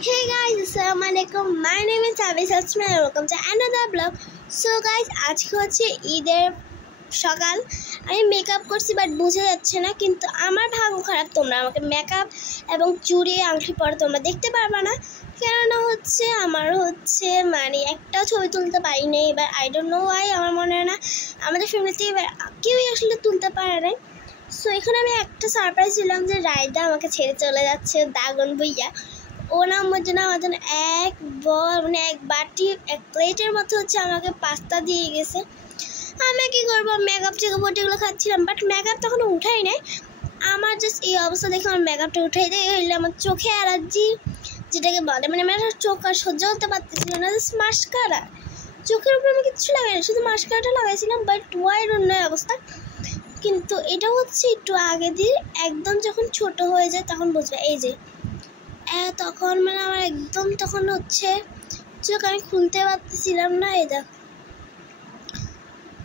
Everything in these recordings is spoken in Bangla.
Hey guys, Assalamualaikum. My name is Avis Asma and welcome to another vlog. So guys, আজকে হচ্ছে ঈদের সকাল। আমি মেকআপ করছি বাট বুঝে যাচ্ছে না, কিন্তু আমার ভাগ্য খারাপ, তোমরা আমাকে মেকআপ এবং চুড়ি আংটি পরে তোমরা দেখতে পারবে না। কেননা হচ্ছে আমার মানে একটাও ছবি তুলতে পারি নাই এবার। আই ডোন্ট নো ওয়াই, আমার মনে হয় না আমাদের ফ্যামিলিতে এবার কেউই আসলে তুলতে পারে নাই। সো এখানে আমি একটা সারপ্রাইজ দিলাম যে রায়দা আমাকে ছেড়ে চলে যাচ্ছে, দাগন ভুইয়া। ও আমার জন্য এক বাটি এক প্লেটের মতো আমাকে পাস্তা দিয়ে গেছে। আমি কি করবো, মেকআপ ওটিগুলো খাচ্ছিলাম, বাট মেকআপ তখন উঠাই নাই। আমার জাস্ট এই অবস্থা দেখে আমার মেকআপটা উঠাই দেয়, হইলে আমার চোখে অ্যালার্জি যেটাকে বলে, আমার চোখ আর সহ্য করতে পারতেছিল না। জাস্ট মাস্কারা, চোখের উপরে আমি কিচ্ছু লাগাই না, শুধু মাস্কারাটা লাগাইছিলাম, বাট ওয়াই অন্য অবস্থা। কিন্তু এটা একটু আগে দিয়ে একদম যখন ছোট হয়ে যায় তখন বুঝবে। এই যে তখন আমার একদম তখন চোখ আমি খুলতে পারতেছিলাম না। এই দেখ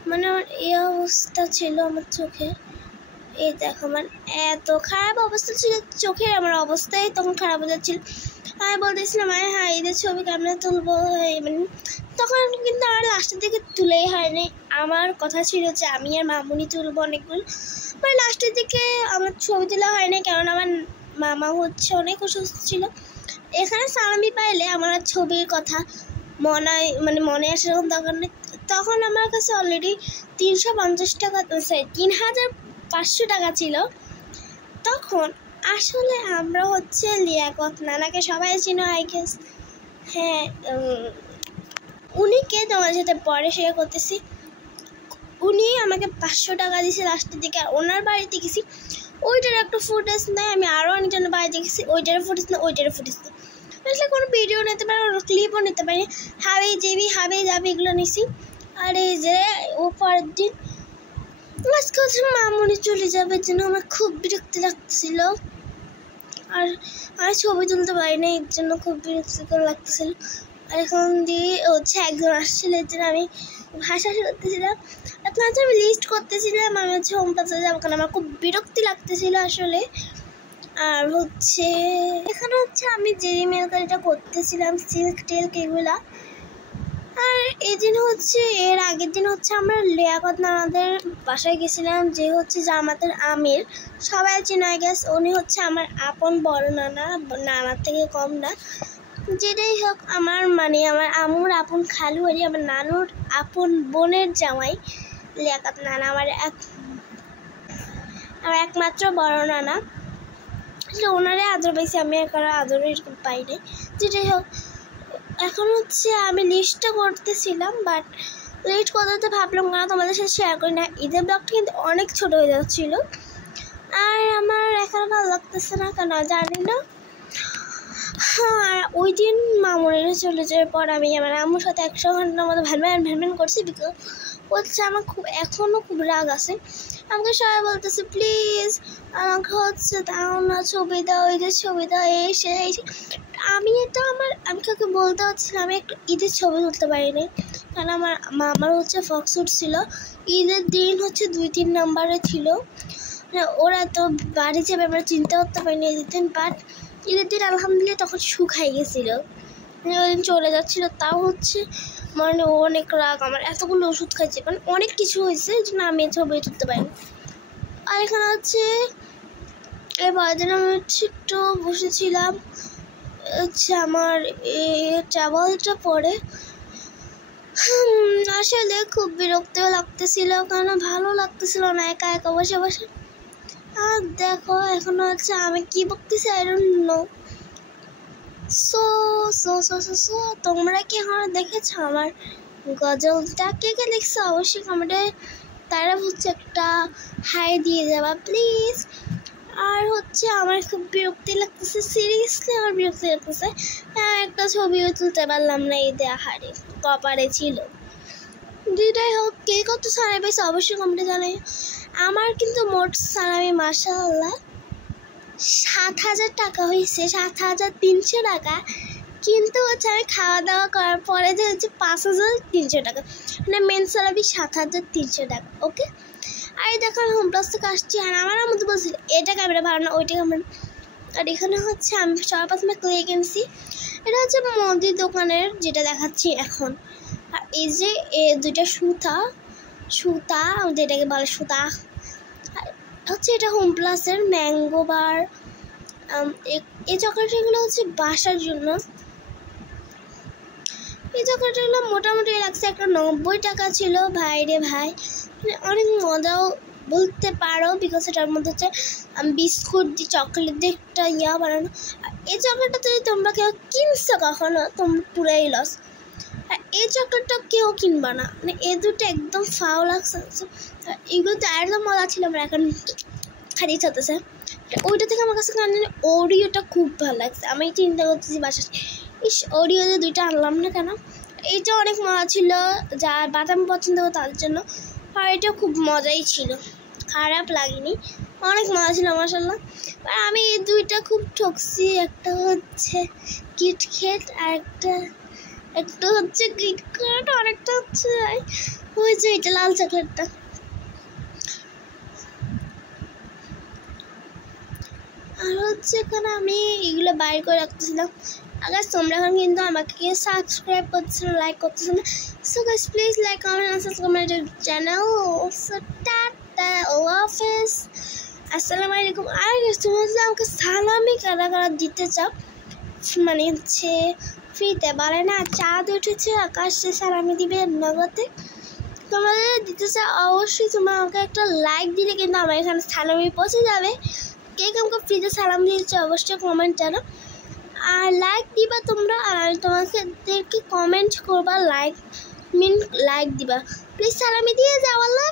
আমার এই অবস্থা ছিল আমার চোখে। এই দেখ আমার এত খারাপ অবস্থা ছিল চোখের, আমার অবস্থাই তখন খারাপ হয়ে যাচ্ছিল। আমি বলতেছিলাম হ্যাঁ ঈদের ছবি কেমন তুলবো, তখন কিন্তু আমার লাস্টের দিকে তুলেই হয়নি। আমার কথা ছিল যে আমি আর মামুনি তুলবো অনেকগুলো, লাস্টের দিকে আমার ছবি তোলা হয়নি, কারণ আমার মামা অনেক অসুস্থ ছিল। এখানে সালামি পাইলে আমার ছবির কথা মনে আসার এরকম দরকার নেই। তখন আমার কাছে অলরেডি 350 টাকা 3500 টাকা ছিল। তখন আসলে আমরা লিয়াকত নানাকে সবাই চিনো আই গেস। হ্যাঁ, উনিকে তোমাদের সাথে পরে শেয়ার করতেছি। উনি আমাকে 500 টাকা দিয়েছে লাস্টের দিকে, আর ওনার বাড়িতে গেছি, ওইটার একটা ফুটেজ নেই। আমি আরও অনেকজনের বাড়িতে গেছি, ওইটার ফুটেজ নেই, ওইটার ফুটেজ নেই। আসলে কোনো ভিডিও নিতে পারি, ক্লিপও নিতে পারি, হাবি যাবি এগুলো নিছি। আর এই যে ও পরের দিন আজকে মামুনি চলে যাবে জন্য আমার খুব বিরক্তি লাগতেছিল, আর আমি ছবি তুলতে পারি না, এর জন্য খুব বিরক্তিকর লাগতেছিল। আর এখন দিয়ে একজন আসছিল, এর জন্য আমি হাসাহাসি করতেছিলাম। এখন আমি লিস্ট করতেছিলাম, আমি হোম প্লাজা যাবো, কারণ আমার খুব বিরক্তি লাগতেছিল আসলে। আর এখানে আমি যে মেলকারিটা করতেছিলাম সিল্ক টিল্ক এগুলা। আর এই দিন এর আগের দিন আমরা লিয়াকত নানাদের বাসায় গেছিলাম, যে জামাতের আমির, সবাই চিনা গেছে। উনি আমার আপন বড় নানার থেকে কম না। যেটাই হোক, আমার আমুর আপন খালু আর আমার নানুর আপন বোনের জামাই লিয়াকত নানা, আমার একমাত্র বড় নানা। ওনারে আদর পাইছি, আমি কারো আদর এরকম পাইনি। যেটাই হোক, এখন আমি লিস্টটা করতেছিলাম, বাট লিস্ট করতে ভাবলাম কেন তোমাদের সাথে শেয়ার করি না। ঈদের ব্লগটা কিন্তু অনেক ছোট হয়ে যাচ্ছিল, আর আমার এখন ভালো লাগতেছে না, কেন জানি না। আর ওই দিন মামুনিরা চলে যাওয়ার পর আমি আমার আম্মুর সাথে 100 ঘন্টার মতো ভ্যানম্যান করছি, বিকজ আমার এখনও খুব রাগ আছে। আমাকে সবাই বলতেছে প্লিজ আমাকে দাও না, ছবি দাও, এই যে ছবি দাও, এই আমি কাউকে বলতে হচ্ছিলাম আমি একটু ঈদের ছবি তুলতে পারিনি, কারণ আমার মামার ফক্সুট ছিল। ঈদের দিন 2-3 নাম্বারে ছিল, ওরা তো বাড়ি যাবে, আমরা চিন্তা করতে পারিনি ঈদের দিন। বাট ঈদের দিন আলহামদুলিল্লাহ তখন শুকাই গেছিলো, ওই দিন চলে যাচ্ছিলো। তাও অনেক রাগ, আমার এতগুলো ওষুধ খাইছে, অনেক কিছু হয়েছে এই জন্য আমি ছবি তুলতে পারিনি। আর এখানে এই পরের দিন আমি একটু বসেছিলাম, আমার ট্রাভেলটা পরে। আসলে খুব বিরক্তিও লাগতেছিল, কারণ ভালো লাগতেছিল না একা একা বসে বসে। আর দেখো এখন আমি কি বলতেছি আই ডোন্ট নো। সো তোমরা কি এখন দেখেছ আমার গজলটা? কে দেখছো অবশ্যই কমেন্টে তারা একটা হাই দিয়ে যাবা প্লিজ। আর আমার খুব বিরক্তি লাগতেছে, সিরিয়াসলি আমার বিরক্তি লাগতেছে। একটা ছবিও তুলতে পারলাম না, ঈদে আহারে কপারে ছিল। যেটাই হোক, কে কত সারাই পাইছে অবশ্যই কমেন্টে জানাই। আমার কিন্তু মোট সালামি মাশাআল্লাহ 7,000 টাকা হয়েছে, 7,300 টাকা। কিন্তু আমি খাওয়া দাওয়া করার পরে যে 5,300 টাকা, মেন সালামি 7,300 টাকা। ওকে, আর দেখো আমি হোম প্লাস থেকে আসছি, আর আমার মধ্যে বলছিল এটা ক্যামেরা ভালো না, ওইটা ক্যামেরা। আর এখানে আমি সবার প্রথমে ক্লে কিনছি, এটা হচ্ছে মুদির দোকানের যেটা দেখাচ্ছি এখন। আর এই যে দুইটা সুতা যেটাকে বলে সুতা হচ্ছে, এটা হোম প্লাসের ম্যাঙ্গো বার। এই চকলেটগুলো হচ্ছে বাসার জন্য। এই চকলেটগুলো মোটামুটি লাগছে একটা 90 টাকা ছিল। ভাই রে ভাই, অনেক মজাও বলতে পারো, বিকজ এটার মধ্যে হচ্ছে বিস্কুট দিয়ে চকলেট দিয়ে একটা বানানো। এই চকলেটটা যদি তোমরা কেউ কিনছো কখনো, তোমরা পুরাই লস। আর এই চকলেটটা কেউ কিনবা না, মানে এই দুটো একদম ফাও লাগছে। এগুলো তো একদম মজা ছিল, আমার এখন খালি চলতেছে। ওইটা থেকে আমার কাছে ওরিওটা খুব ভালো লাগছে। আমি চিন্তা করতেছি বাসায় ওরিওতে দুইটা আনলাম না কেন। এইটা অনেক মজা ছিল, যার বাদাম পছন্দ করে তাদের জন্য। আর এটা খুব মজাই ছিল, খারাপ লাগেনি, অনেক মজা ছিল মাশাআল্লাহ। আর আমি এই দুইটা খুব ঠকছি। একটা হচ্ছে কিটক্যাট আর একটা হচ্ছে কিটক্যাট, আর একটা হচ্ছে ওই যে এটা লাল চকলেটটা। আর হচ্ছে এখানে আমি এগুলো বাইর করে রাখতেছিলাম। আগে তোমরা এখন কিন্তু আমাকে সাবস্ক্রাইব করতেছো না, লাইক করতেছো না। So guys please like, comment and subscribe my channel. So tata, আল্লাহ হাফেজ, আসসালামু আলাইকুম। আর তোমরা আমাকে সালামি কারা দিতে চাও, মানে হচ্ছে ফ্রিতে বলে না, চাঁদ উঠেছে আকাশে সালামি দিবে নগদে, তোমাদের দিতে চাও অবশ্যই তোমরা আমাকে একটা লাইক দিলে কিন্তু আমার এখানে সালামি পৌঁছে যাবে। কে আমাকে ফ্রিতে সালাম দিয়েছে অবশ্যই কমেন্ট জানো, আর লাইক দিবা তোমরা। আর তোমাদেরকে কমেন্ট করবা, লাইক দিবা, প্লিজ সালামি দিয়ে যাও। আল্লাহ।